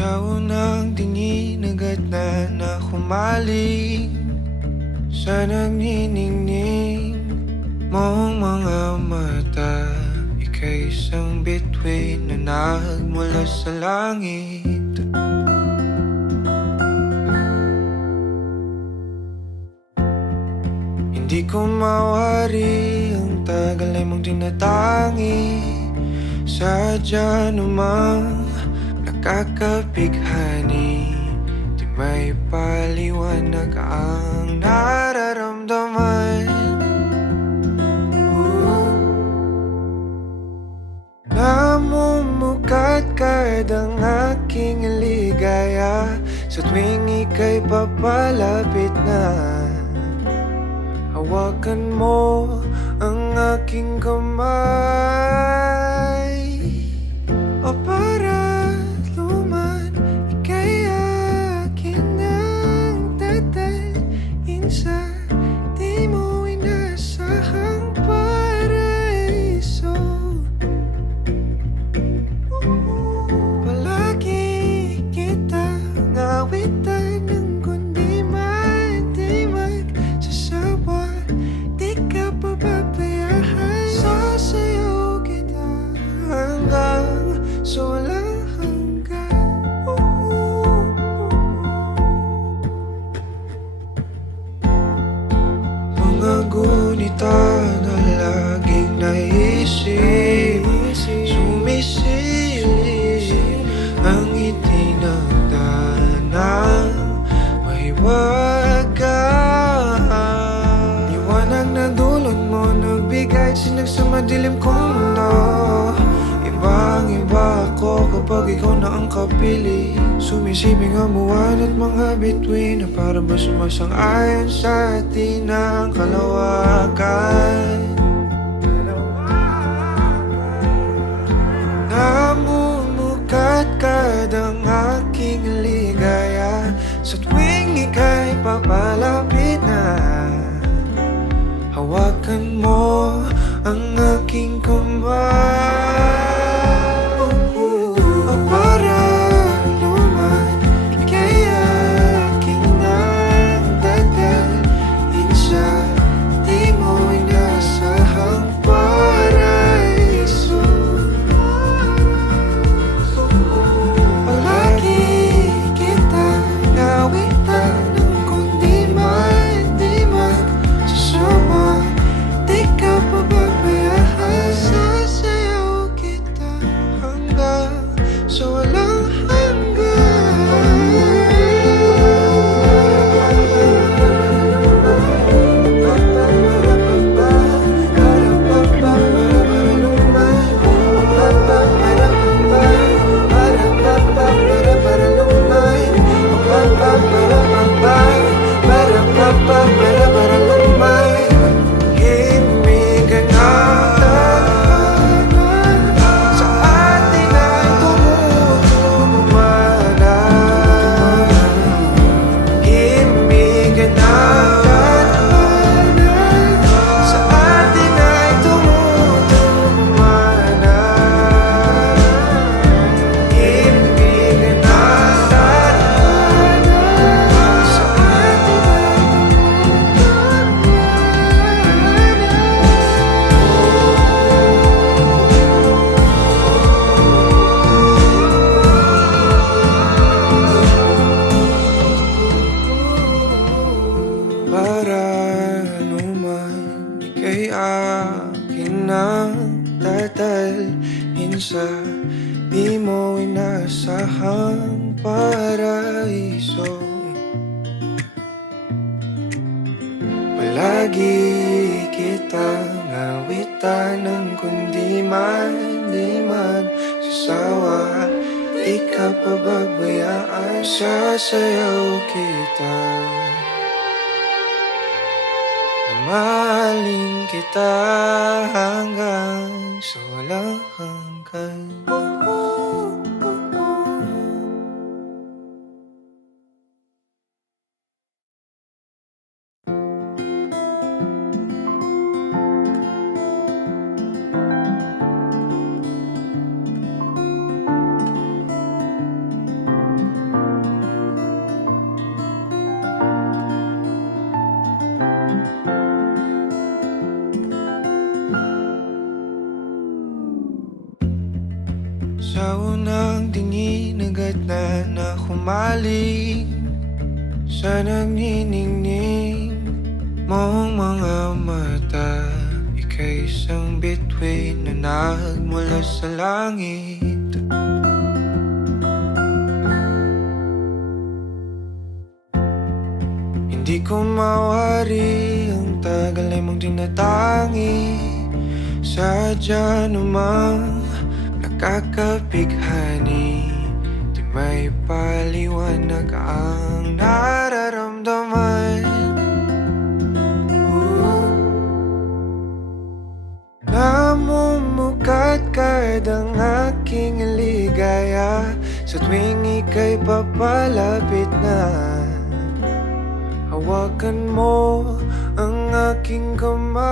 Sa unang tingin agad na humaling sa nagniningning mong mga mata. Ika'y isang bituin na nagmula sa langit. Hindi ko mawari ang tagal ay mong tinatangi. Sadya namang nakakapighani, di may paliwanag ang nararamdaman. Namumukadkad ang aking ligaya sa tuwing ika'y papalapit na. Hawakan mo ang aking kamay, o para luman, ika'y akin ng dadalhin sa di mo inasahang paraiso. Palagi kitang awitan ng kundi man di magsasawa. Di ka pababayaan, sasayaw kita hanggang sa walang hanggan. Mga gunita na laging naisip, sumisilip ang itinagdanang mahiwagaan. Liwanag na dulot mo nagbigay sinag sa madilim kong mundo. Ibang-iba ako kapag ikaw na ang kapiling. Sumisibing ang buwan at mga bituin na para ba sumasang-ayon sa atin ang kalawakan. Namumukadkad ang aking ligaya sa tuwing ika'y papalapit na. Hawakan mo ang aking kamay, o para luman, ika'y aking nang dadalhin sa di mo inasahang paraiso. Palagi kitang awitan ng kundi man di magsasawa. Di ka pababayaan, sasayaw kita hanggang sa walang dadalhin sa di mo inasahang paraiso. Palagi kitang awitan ng kundi man di magsasawa. Di ka pababayaan, sasayaw kita. Mahalin kita hanggang sa walang hanggan. Sa unang tingin agad na humaling sa nagniningning mong mga mata. Ika'y isang bituin na nagmula sa langit. Hindi ko mawari ang tagal ay mong tinatangi. Sadya namang nakakapighani, di may paliwanag ang nararamdaman. Namumukat kadang aking ligaya sa tuwing ika'y papalapit na. Hawakan mo ang aking kamay,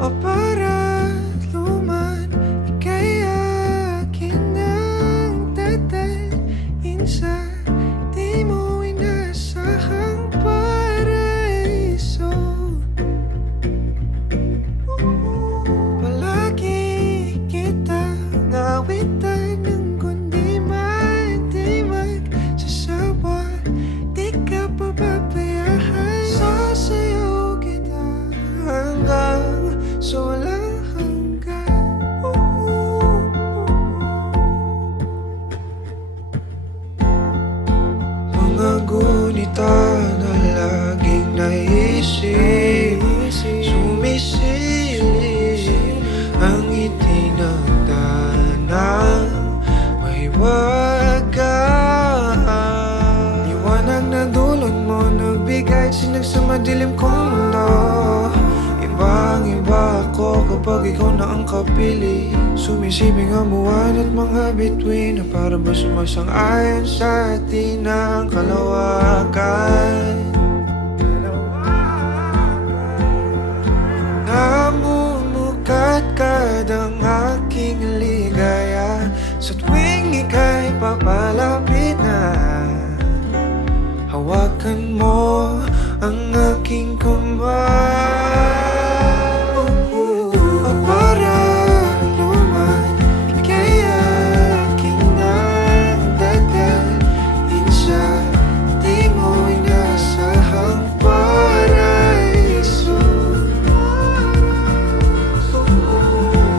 o para't luman, ika'y akin ang tatalin sa di mo inasahang paraiso. Palagi kitang awitan ng kundi di magsasawa. Di ka pababayaan, sasayaw kita hanggang sa walang hanggan. Mga gunita na laging naisip, sumisilip ang itinagdanang mahiwagaan. Liwanag na dulot mo, nagbigay sinag sa madilim kong mundo. Ibang-iba ako kapag ikaw na ang kapiling. Sumisibing ang buwan at mga bituin na para ba sumasang-ayon sa atin ang kalawakan. Namumukat kadang aking ligaya sa tuwing ika'y papalapit na. Hawakan mo ang aking kamay, o para luman, ika'y aking nagdadalhin sa di mo inasahang paraiso.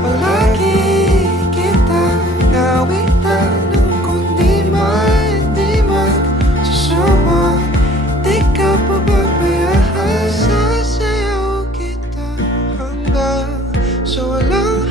Palagi kitang awitan ng kundi di magsasawa. Di ka pababayaan, sasayaw kita hanggang sa walang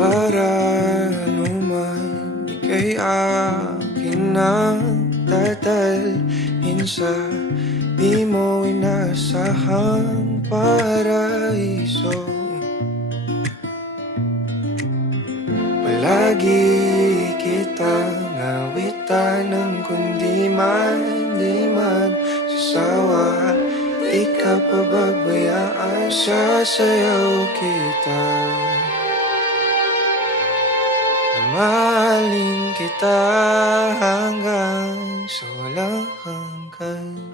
para luman, ika'y akin ang tatalhin sa di mo inasahang paraiso. Palagi kitang awitan ng kundi di magsasawa. Di ka pababayaan, sasayaw kita. Mahalin kita hanggang sa walang hanggan.